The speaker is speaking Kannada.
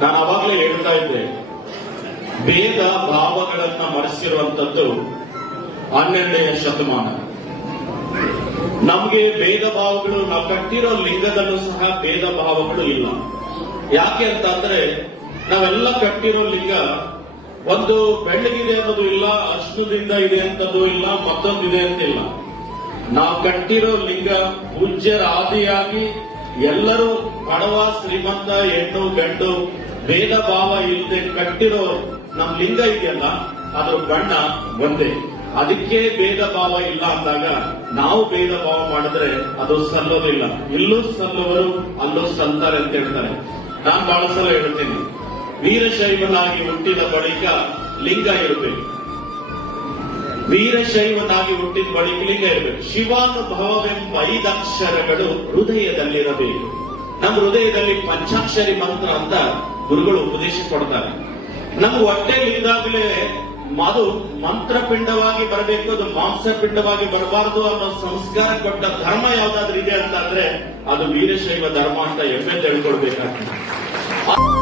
ನಾನು ಅವಾಗಲೇ ಹೇಳ್ತಾ ಇದ್ದೆ ಭೇದ ಭಾವಗಳನ್ನ ಮರೆಸಿರುವಂತದ್ದು ಹನ್ನೆರಡನೆಯ ಶತಮಾನ. ನಮಗೆ ಭೇದ ಭಾವಗಳು, ನಾವು ಕಟ್ಟಿರೋ ಲಿಂಗದಲ್ಲೂ ಸಹ ಭೇದ ಭಾವಗಳು ಇಲ್ಲ. ಯಾಕೆ ಅಂತಂದ್ರೆ, ನಾವೆಲ್ಲ ಕಟ್ಟಿರೋ ಲಿಂಗ ಒಂದು ಬೆಳ್ಳಗಿದೆ ಅನ್ನೋದು ಇಲ್ಲ, ಅರ್ಶನದಿಂದ ಇದೆ ಅಂತದ್ದು ಇಲ್ಲ, ಮತ್ತೊಂದಿದೆ ಅಂತಿಲ್ಲ. ನಾವು ಕಟ್ಟಿರೋ ಲಿಂಗ ಪೂಜ್ಯರ ಆದಿಯಾಗಿ ಎಲ್ಲರೂ ಬಡವ, ಶ್ರೀಮಂತ, ಹೆಣ್ಣು, ಗಂಡು ಭೇದ ಭಾವ ಇಲ್ಲದೆ ಕಟ್ಟಿರೋ ನಮ್ ಲಿಂಗ ಇದೆಯಲ್ಲ, ಅದು ಬಣ್ಣ ಒಂದೇ. ಅದಕ್ಕೆ ಭೇದ ಭಾವ ಇಲ್ಲ ಅಂದಾಗ ನಾವು ಭೇದ ಭಾವ ಮಾಡಿದ್ರೆ ಅದು ಸಲ್ಲೋದಿಲ್ಲ ಇಲ್ಲೂ. ಸಲ್ಲುವರು, ಅಲ್ಲೂ ಸಲ್ತಾರೆ ಅಂತ ಹೇಳ್ತಾರೆ. ನಾನ್ ಬಹಳ ಸಲ ಹೇಳ್ತೀನಿ. ವೀರಶೈವನಾಗಿ ಹುಟ್ಟಿದ ಬಳಿಕ ಲಿಂಗ ಇರಬೇಕು. ವೀರಶೈವನಾಗಿ ಹುಟ್ಟಿದ ಬಳಿಕ ಲಿಂಗ ಇರಬೇಕು. ಶಿವಾನುಭವವೆಂಬ ಐದಕ್ಷರಗಳು ಹೃದಯದಲ್ಲಿರಬೇಕು. ನಮ್ಮ ಹೃದಯದಲ್ಲಿ ಪಂಚಾಕ್ಷರಿ ಮಂತ್ರ ಅಂತ ಗುರುಗಳು ಉಪದೇಶ ಕೊಡ್ತಾರೆ. ನಮ್ಮ ಹೊಟ್ಟೆ ಲಿಂಗಾಗಲೇ ಅದು ಮಂತ್ರಪಿಂಡವಾಗಿ ಬರಬೇಕು, ಅದು ಮಾಂಸ ಪಿಂಡವಾಗಿ ಬರಬಾರದು ಅನ್ನೋ ಸಂಸ್ಕಾರ ಕೊಟ್ಟ ಧರ್ಮ ಯಾವ್ದಾದ್ರು ಇದೆ ಅಂತಂದ್ರೆ ಅದು ವೀರಶೈವ ಧರ್ಮ ಅಂತ ಹೆಮ್ಮೆ ತಿಳ್ಕೊಳ್ಬೇಕಾಗ್ತದೆ